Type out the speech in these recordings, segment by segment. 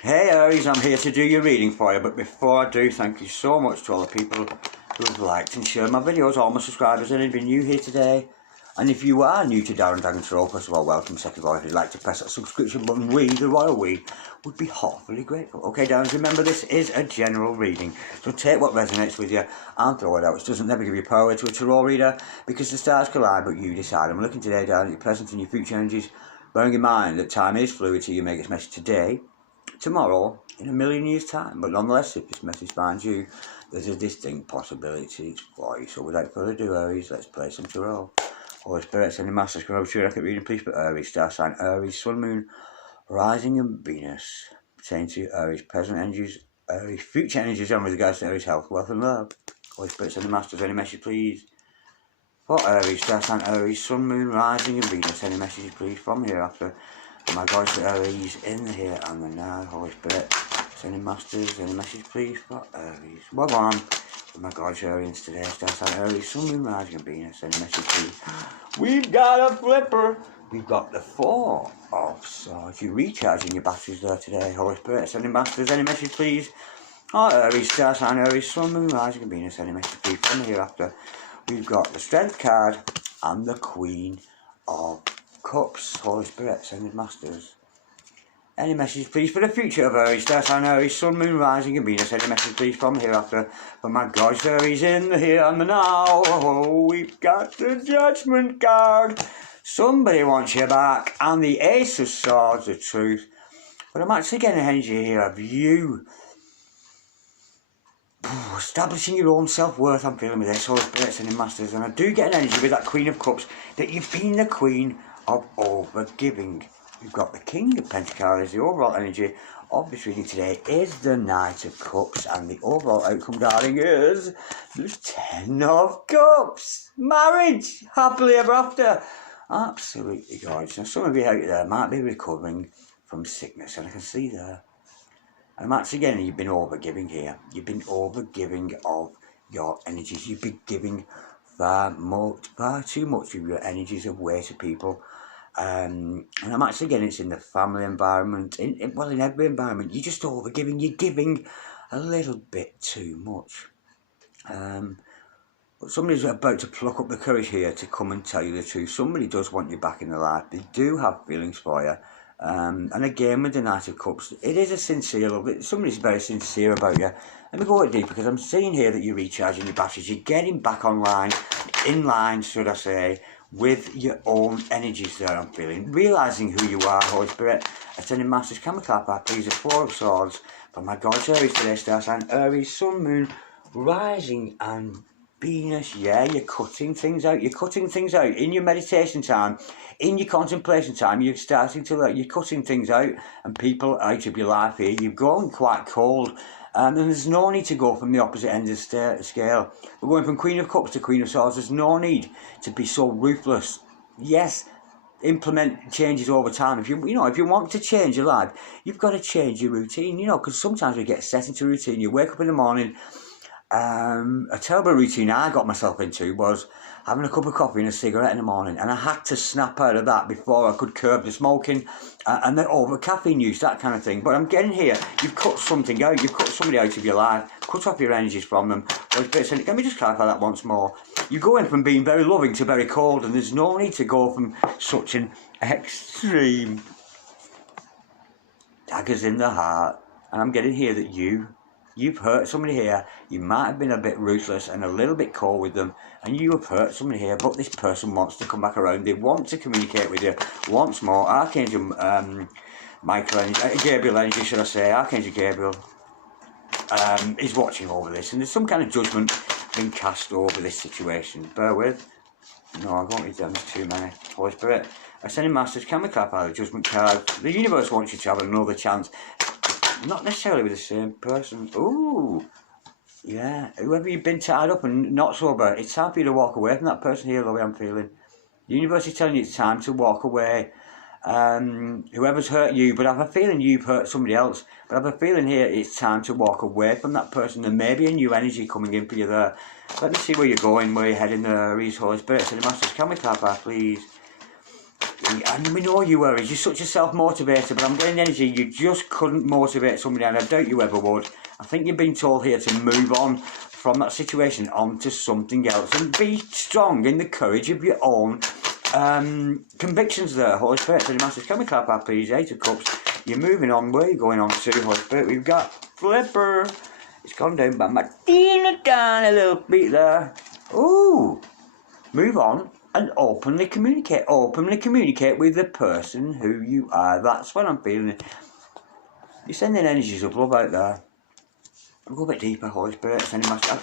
Hey Aries, I'm here to do your reading for you, but before I do, thank you so much to all the people who have liked and shared my videos, all my subscribers, and if you're new here today. And if you are new to Darren Dragon Tarot, first of all, welcome. Second of all, if you'd like to press that subscription button, we, the royal we, would be heartily grateful. Okay, Darren, remember this is a general reading, so take what resonates with you and throw it out. It doesn't never give you power to a tarot reader, because the stars collide, but you decide. I'm looking today, Darren, at your present and your future energies, bearing in mind that time is fluid, so you make this message today, tomorrow, in a million years' time. But nonetheless, if this message finds you, there's a distinct possibility for you. So without further ado, Aries, let's play some tarot. Holy Spirit, sending masters, come over to your record reading, please. But Aries, star sign Aries, sun, moon, rising and Venus. Pertaining to Aries, present energies, Aries, future energies, and with regards to Aries, health, wealth, and love. Holy Spirit, sending masters, any message, please. For Aries, star sign Aries, sun, moon, rising and Venus. Any messages, please, from hereafter. My God, to Aries, in the here and the now. Holy Spirit, sending masters, any message, please, for Aries. Well on. My God, to Aries today, star sign Aries, sun, moon, rising and Venus. Any message, please. We've got a flipper. We've got the Four of Swords. You're recharging your batteries there today. Holy Spirit, sending masters, any message, please. For Aries, star sign Aries, sun, moon, rising and Venus. Any message, please, from hereafter. We've got the Strength card and the Queen of Cups. Holy Spirit, sending masters. Any message, please, for the future of Aries, star sign Aries, sun, moon, rising and Venus. Any message, please, from hereafter. For my God, Aries, in the here and the now. Oh, we've got the Judgment card. Somebody wants you back. And the Ace of Swords, the Truth. But I'm actually getting an energy here of you establishing your own self-worth. I'm feeling with this, Holy Spirit, sending masters. And I do get an energy with that Queen of Cups that you've been the Queen of Overgiving. We've got the King of Pentacles. The overall energy of this reading today is the Knight of Cups. And the overall outcome, darling, is the Ten of Cups. Marriage. Happily ever after. Absolutely gorgeous. Now, some of you out there might be recovering from sickness. And I can see there. And once again, you've been overgiving here. You've been overgiving of your energies. You've been giving far too much of your energies away to people. And I'm actually getting it's in the family environment, in every environment. You're just overgiving. You're giving a little bit too much. But somebody's about to pluck up the courage here to come and tell you the truth. Somebody does want you back in their life. They do have feelings for you. And again, with the Knight of Cups, it is a sincere love. Somebody's very sincere about you. Let me go a bit deep, because I'm seeing here that you're recharging your batteries. You're getting back online, in line, should I say, with your own energies there, I'm feeling. Realising who you are, Holy Spirit. Ascending Masters, can we clap back, please? The Four of Swords. For my God, Aries today, star sign Aries, sun, moon, rising and Venus. Yeah, you're cutting things out. You're cutting things out in your meditation time, in your contemplation time. You're starting to look. You're cutting things out, and people out of your life here. You've gone quite cold, and there's no need to go from the opposite end of the scale. We're going from Queen of Cups to Queen of Swords. There's no need to be so ruthless. Yes, implement changes over time. If you want to change your life, you've got to change your routine. Because sometimes we get set into routine. You wake up in the morning. A terrible routine I got myself into was having a cup of coffee and a cigarette in the morning, and I had to snap out of that before I could curb the smoking and the over caffeine use, that kind of thing. But I'm getting here, you've cut something out, you've cut somebody out of your life, cut off your energies from them. Let me just clarify that once more. You're going from being very loving to very cold, and there's no need to go from such an extreme. Daggers in the heart. And I'm getting here that you've hurt somebody here. You might have been a bit ruthless and a little bit cold with them, and you have hurt somebody here, but this person wants to come back around. They want to communicate with you once more. Archangel Gabriel energy, should I say, Archangel Gabriel is watching over this, and there's some kind of judgment being cast over this situation. Bear with. No, I won't read them, there's too many. Holy Spirit, Ascending Masters, can we clap out the Judgment card? The universe wants you to have another chance. Not necessarily with the same person. Ooh, yeah. Whoever you've been tied up and not sober, it's time for you to walk away from that person here, the way I'm feeling. The universe is telling you it's time to walk away. Whoever's hurt you, but I have a feeling you've hurt somebody else. But I have a feeling here it's time to walk away from that person. There may be a new energy coming in for you there. Let me see where you're going, where you're heading there, Aries, Holy Spirit, Ascending Masters. Can we clap back, please? And we know you Aries, you're such a self-motivator, but I'm getting energy, you just couldn't motivate somebody, and I doubt you ever would. I think you've been told here to move on from that situation onto something else, and be strong in the courage of your own convictions there. Holy Spirit, so the Masters, can we clap our please? 8 of Cups, you're moving on, where are you going on to, Holy Spirit? We've got Flipper, it's gone down by Martina down a little bit there. Ooh, move on. And openly communicate with the person who you are. That's what I'm feeling. You're sending energies of love out there. Go a bit deeper, Holy Spirit.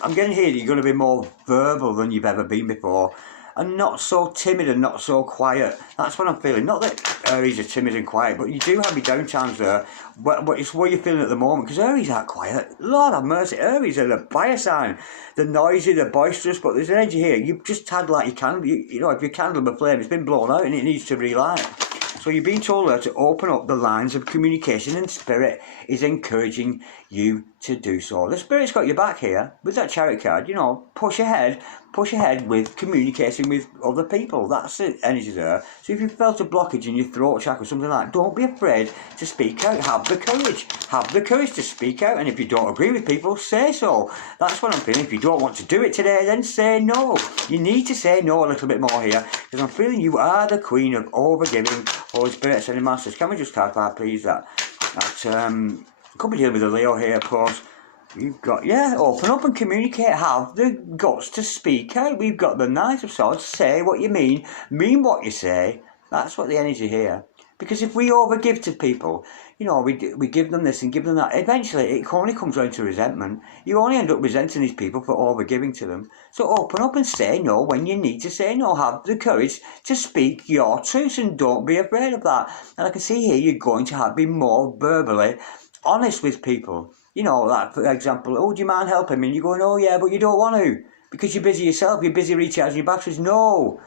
I'm getting here that you're going to be more verbal than you've ever been before. And not so timid and not so quiet. That's what I'm feeling. Not that Aries are timid and quiet, but you do have your down times there. But it's what you're feeling at the moment, because Aries aren't quiet. Lord have mercy, Aries are the fire sign. They're noisy, they're boisterous, but there's an energy here. You've just had like your candle, you know, if your candle of flame, it's been blown out and it needs to relight. So you're being told there to open up the lines of communication, and Spirit is encouraging you to do so. The Spirit's got your back here with that Chariot card. You know, push ahead with communicating with other people. That's the energy there. So if you felt a blockage in your throat chakra or something like that, don't be afraid to speak out. Have the courage to speak out. And if you don't agree with people, say so. That's what I'm feeling. If you don't want to do it today, then say no. You need to say no a little bit more here, because I'm feeling you are the Queen of Overgiving. Holy Spirit, Sending Masters, can we just clarify please that could be dealing with a Leo here, of course. You've got, yeah, open up and communicate, have the guts to speak out. We've got the Knight of Swords, say what you mean what you say. That's what the energy here. Because if we overgive to people, you know, we give them this and give them that, eventually it only comes down to resentment. You only end up resenting these people for overgiving to them. So open up and say no when you need to say no. Have the courage to speak your truth and don't be afraid of that. And I can see here you're going to be more verbally honest with people. You know, like for example, oh, do you mind helping me? And you're going, oh yeah, but you don't want to, because you're busy yourself, you're busy recharging your batteries. No.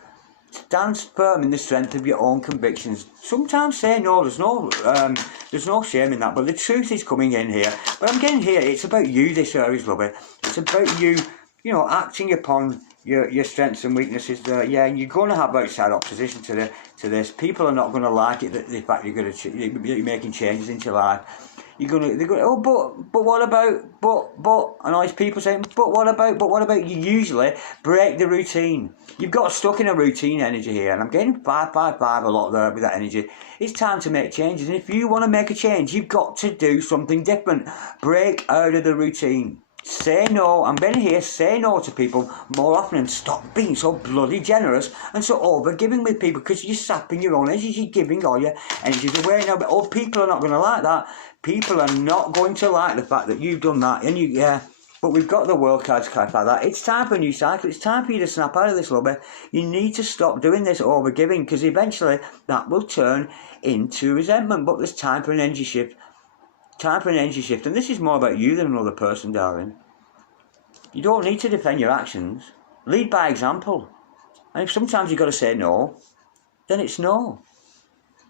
Stand firm in the strength of your own convictions. Sometimes say no, there's no shame in that, but the truth is coming in here. But I'm getting here, it's about you, this Aries lover. It's about you, you know, acting upon your strengths and weaknesses there. Yeah, and you're going to have outside opposition to this. People are not going to like it, the fact you're making changes into your life. They're going, oh, but what about, and all these people saying, but what about, you usually break the routine. You've got stuck in a routine energy here, and I'm getting 555 a lot there with that energy. It's time to make changes, and if you want to make a change, you've got to do something different. Break out of the routine. Say no. I'm going to hear say no to people more often, and stop being so bloody generous and so overgiving with people, because you're sapping your own energy. You're giving all your energies away now, but people are not going to like that. People are not going to like the fact that you've done that, and but we've got the World cards like that. It's time for a new cycle. It's time for you to snap out of this a little bit. You need to stop doing this overgiving, because eventually that will turn into resentment. But there's time for an energy shift. Time for an energy shift, and this is more about you than another person, darling. You don't need to defend your actions. Lead by example. And if sometimes you've got to say no, then it's no.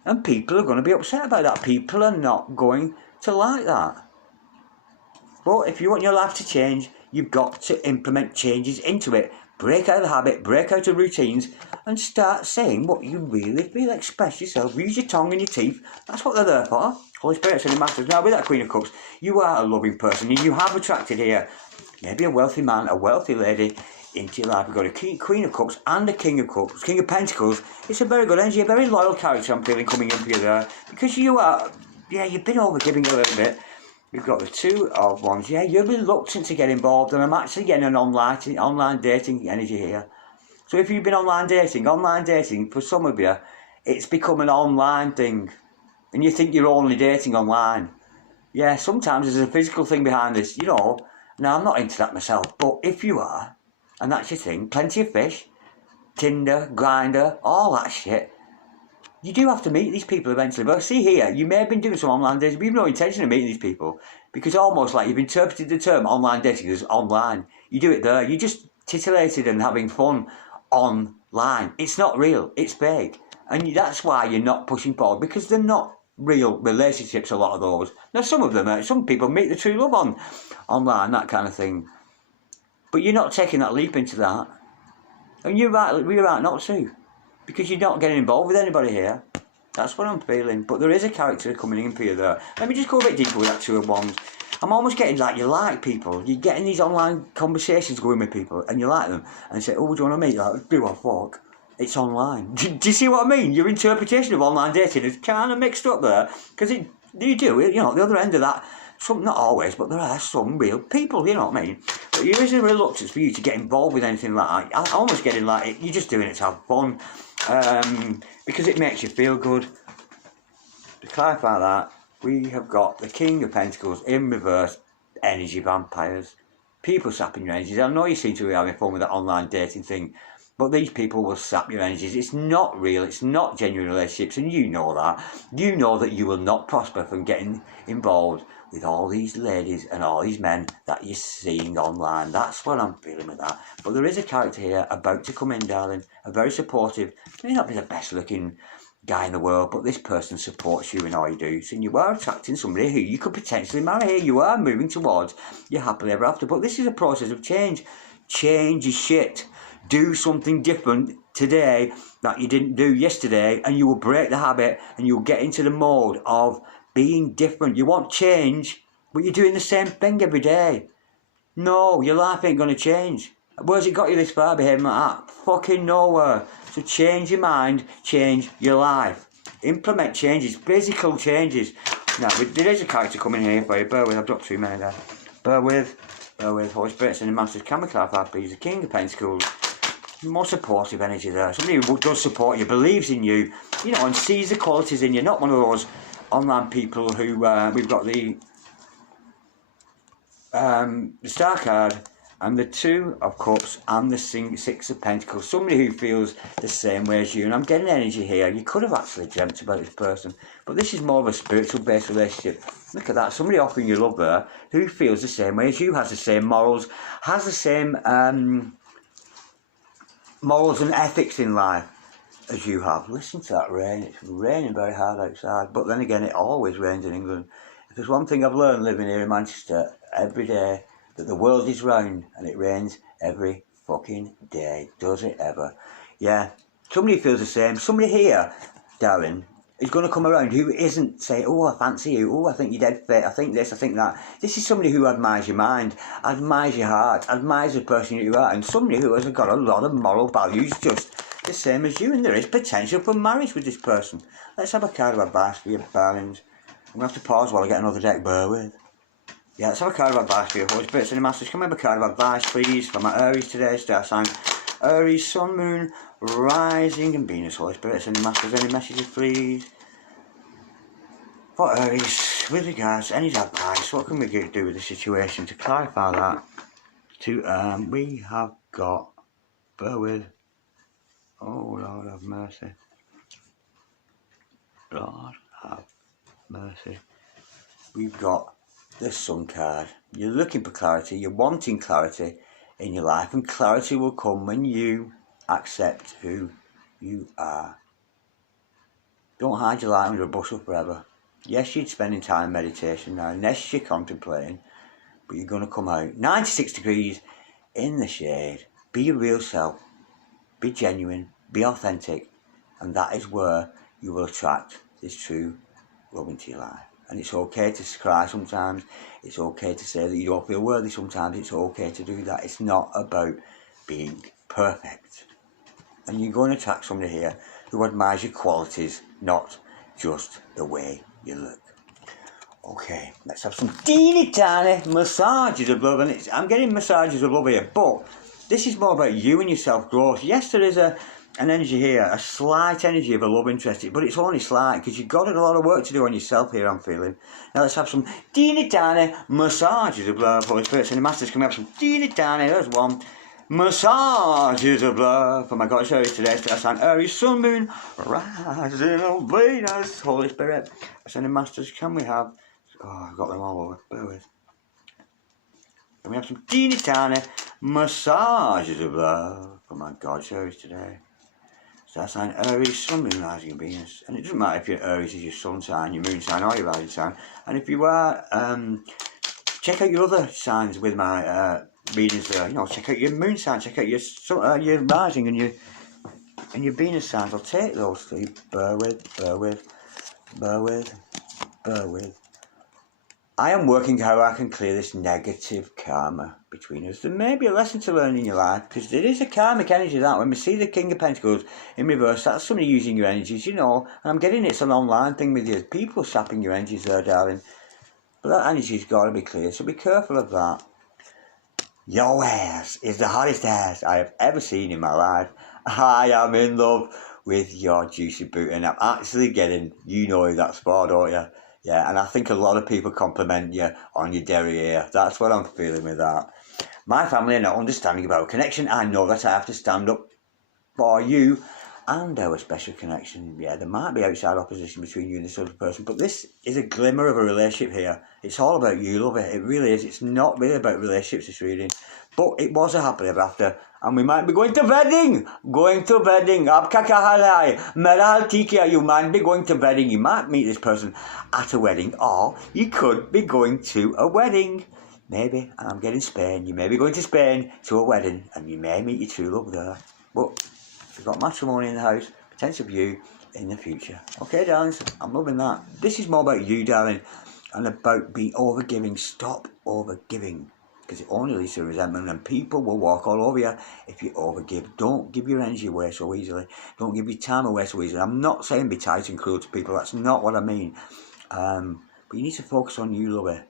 And people are going to be upset about that. People are not going to like that. But if you want your life to change, you've got to implement changes into it. Break out of the habit, break out of routines, and start saying what you really feel. Express yourself, use your tongue and your teeth. That's what they're there for. Holy Spirit, Sending Masters. Now, with that Queen of Cups, you are a loving person, and you have attracted here maybe a wealthy man, a wealthy lady into your life. We've got a Queen of Cups and a King of Cups, King of Pentacles. It's a very good energy, a very loyal character I'm feeling coming in for you there, because you are, you've been overgiving a little bit. We've got the Two of Wands. Yeah, you're reluctant to get involved, and I'm actually getting an online dating energy here. So if you've been online dating, for some of you, it's become an online thing, and you think you're only dating online. Yeah, sometimes there's a physical thing behind this, you know. Now, I'm not into that myself, but if you are, and that's your thing, plenty of fish, Tinder, Grindr, all that shit, you do have to meet these people eventually. But see here, you may have been doing some online dating, but you've no intention of meeting these people, because almost like you've interpreted the term online dating as online. You do it there. You're just titillated and having fun online. It's not real. It's fake. And that's why you're not pushing forward, because they're not real relationships, a lot of those. Now, some of them, some people meet the true love online, that kind of thing. But you're not taking that leap into that. And you're right not to. because you're not getting involved with anybody here. That's what I'm feeling. But there is a character coming in for you there. Let me just go a bit deeper with that Two of Wands. I'm almost getting like you like people. You're getting these online conversations going with people and you like them. And say, oh, do you want to meet? Like, do I fuck? It's online. Do you see what I mean? Your interpretation of online dating is kind of mixed up there. Because you do, you know, the other end of that, not always, but there are some real people, you know what I mean? But there is a reluctance for you to get involved with anything like that. I'm almost getting like, you're just doing it to have fun. Because it makes you feel good. To clarify that, we have got the King of Pentacles in reverse, energy vampires. People sapping your energies. I know you seem to be having fun with that online dating thing, but these people will sap your energies. It's not real, it's not genuine relationships, and you know that. You know that you will not prosper from getting involved with all these ladies and all these men that you're seeing online. That's what I'm feeling with that. But there is a character here about to come in, darling. A very supportive, may not be the best looking guy in the world, but this person supports you in all you do. So you are attracting somebody who you could potentially marry here. You are moving towards your happily ever after. But this is a process of change. Change is shit. Do something different today that you didn't do yesterday, and you will break the habit and you'll get into the mode of being different. You want change, but you're doing the same thing every day. No, your life ain't going to change. Where's it got you this far behaving like that? Fucking nowhere. So change your mind, change your life. Implement changes, physical changes. Now, there is a character coming here for you. Bear with, I've dropped too many there. Bear with. Holy Spirits and the Masters. Can we clarify, please? The King of Pentacles. More supportive energy there. Somebody who does support you, believes in you, you know, and sees the qualities in you. Not one of those online people who, we've got the Star card and the Two of Cups and the Six of Pentacles. Somebody who feels the same way as you. And I'm getting energy here. You could have actually dreamt about this person, but this is more of a spiritual based relationship. Look at that. Somebody offering you love there who feels the same way as you, has the same morals, has the same morals and ethics in life as you have. Listen to that rain. It's raining very hard outside, but then again, it always rains in England. If there's one thing I've learned living here in Manchester every day, that the world is round and it rains every fucking day. Does it ever? Yeah. Somebody feels the same. Somebody here, darling, is going to come around who isn't saying, oh, I fancy you, oh, I think you're dead fit, I think this, I think that. This is somebody who admires your mind, admires your heart, admires the person you are, and somebody who has got a lot of moral values just the same as you, and there is potential for marriage with this person. Let's have a card of advice for your darlings. I'm going to have to pause while I get another deck, bear with. Yeah, let's have a card of advice for you. Holy Spirits and the Masters, can we have a card of advice, please, for my Aries today, star sign. Aries, Sun, Moon, Rising and Venus. Holy Spirits and the Masters, any messages, please? For Aries, with regards to any advice, what can we do with the situation to clarify that? We have got, bear with, oh Lord have mercy. Lord have mercy. We've got the Sun card. You're looking for clarity, you're wanting clarity in your life, and clarity will come when you accept who you are. Don't hide your light under a bushel forever. Yes, you're spending time in meditation now, and yes, you're contemplating, but you're going to come out 96 degrees in the shade. Be your real self, be genuine, be authentic, and that is where you will attract this true love into your life. And it's okay to cry sometimes. It's okay to say that you don't feel worthy sometimes. It's okay to do that. It's not about being perfect. And you're going to attract somebody here who admires your qualities, not just the way you look. Okay, let's have some teeny tiny massages of love. And I'm getting massages of love here, but this is more about you and your self-growth. Yes, there is an energy here, a slight energy of a love interest, but it's only slight because you've got a lot of work to do on yourself here, I'm feeling. Now let's have some teeny tiny massages of love. Holy Spirits and the Masters, can we have some teeny tiny, there's one, massages of love for my goddess Aries today, star sign Aries, Sun, Moon, Rising of Venus. Holy Spirit and the Masters, can we have, oh, I've got them all over, bear with. Can we have some teeny tiny massages of love for my goddess Aries today? Star sign Aries, Sun, Moon, Rising and Venus. And it doesn't matter if your Aries is your sun sign, your moon sign or your rising sign. And if you are, check out your other signs with my readings there. You know, check out your moon sign, check out your rising and your And your Venus signs, I'll take those three. Bear with, bear with, bear with, bear with. I am working how I can clear this negative karma between us. There may be a lesson to learn in your life, because there is a karmic energy that when we see the King of Pentacles in reverse, that's somebody using your energies, you know. And I'm getting it's an online thing with you. People sapping your energies there, darling. But that energy's got to be clear, so be careful of that. Your ass is the hottest ass I have ever seen in my life. I am in love with your juicy boot, and I'm actually getting, you know that's for, don't you? Yeah, and I think a lot of people compliment you on your derriere. That's what I'm feeling with that. My family are not understanding about connection. I know that I have to stand up for you and our special connection. Yeah, there might be outside opposition between you and this other person, but this is a glimmer of a relationship here. It's all about you, love it. It really is. It's not really about relationships, this reading. But it was a happily ever after, and we might be going to wedding. Going to wedding. Abkakahalai. Meral Tikia. You might be going to wedding. You might meet this person at a wedding, or you could be going to a wedding. Maybe, and I'm getting Spain. You may be going to Spain to a wedding, and you may meet your true love there. But we've got matrimony in the house, potential view in the future. Okay, darlings, I'm loving that. This is more about you, darling, and about be overgiving. Stop overgiving, because it only leads to resentment, and people will walk all over you if you overgive. Don't give your energy away so easily. Don't give your time away so easily. I'm not saying be tight and cruel to people. That's not what I mean. But you need to focus on you, love it.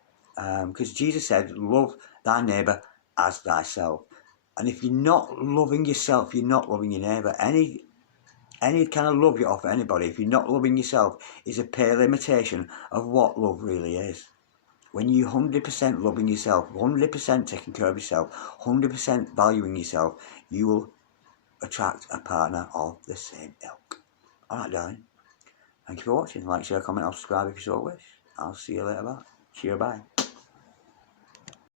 Because Jesus said, love thy neighbour as thyself. And if you're not loving yourself, you're not loving your neighbour. Any kind of love you offer anybody, if you're not loving yourself, is a pale imitation of what love really is. When you're 100% loving yourself, 100% taking care of yourself, 100% valuing yourself, you will attract a partner of the same ilk. Alright, darling. Thank you for watching. Like, share, comment, or subscribe if you so wish. I'll see you later. Bye. Cheer, bye.